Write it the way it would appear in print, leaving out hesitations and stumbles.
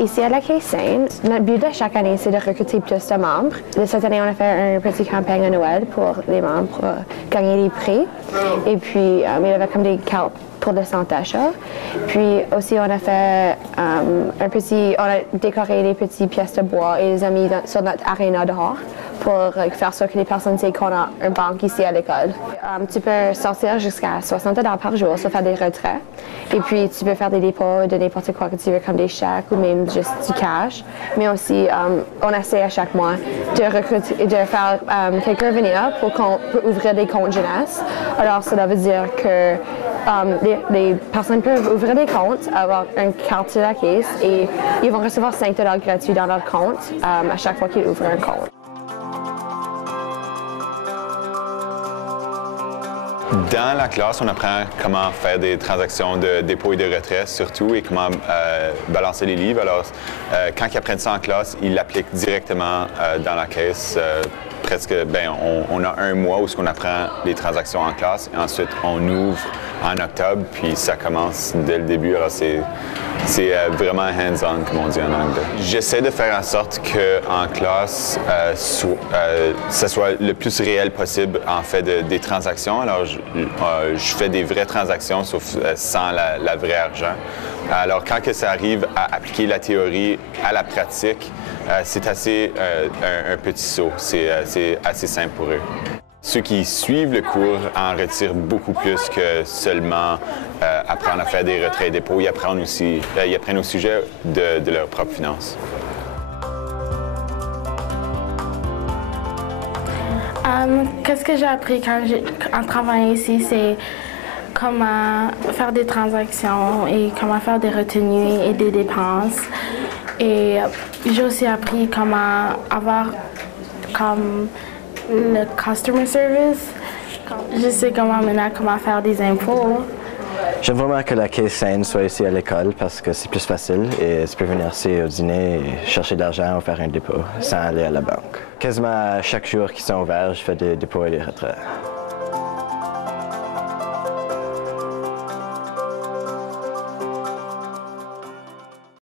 Ici à la Caisse Sainte, notre but de chaque année, c'est de recruter plus de membres. Cette année, on a fait une petite campagne à Noël pour les membres pour gagner des prix. Et puis, il y avait comme des cartes pour le centre d'achat. Puis aussi, on a fait on a décoré des petites pièces de bois et les a mis sur notre aréna dehors pour faire sûr que les personnes savent qu'on a une banque ici à l'école. Tu peux sortir jusqu'à 60 $ par jour, ça faire des retraits. Et puis, tu peux faire des dépôts de n'importe quoi que tu veux, comme des chèques ou même juste du cash. Mais aussi, on essaie à chaque mois de recruter, de faire quelqu'un venir pour ouvrir des comptes jeunesse. Alors, cela veut dire que les personnes peuvent ouvrir des comptes, avoir une carte de la caisse et ils vont recevoir 5 $ gratuits dans leur compte à chaque fois qu'ils ouvrent un compte. Dans la classe, on apprend comment faire des transactions de dépôt et de retrait surtout et comment balancer les livres. Alors, quand ils apprennent ça en classe, ils l'appliquent directement dans la caisse. Presque, on a un mois où on apprend les transactions en classe et ensuite on ouvre en octobre, puis ça commence dès le début. Alors c'est vraiment hands-on, comme on dit en anglais. J'essaie de faire en sorte qu'en classe, ça soit le plus réel possible en fait des transactions. Alors je fais des vraies transactions sauf sans la vraie argent. Alors quand que ça arrive à appliquer la théorie à la pratique, c'est assez un petit saut. C'est assez simple pour eux. Ceux qui suivent le cours en retirent beaucoup plus que seulement apprendre à faire des retraits et dépôts. Ils apprennent au sujet de leurs propres finances. Qu'est-ce que j'ai appris en travaillant ici, c'est comment faire des transactions et comment faire des retenues et des dépenses. Et j'ai aussi appris comment avoir comme le customer service. Je sais comment faire des impôts. J'aime vraiment que la Caisse Sainte soit ici à l'école parce que c'est plus facile et tu peux venir ici au dîner et chercher de l'argent ou faire un dépôt sans aller à la banque. Quasiment chaque jour qu'ils sont ouverts, je fais des dépôts et des retraits.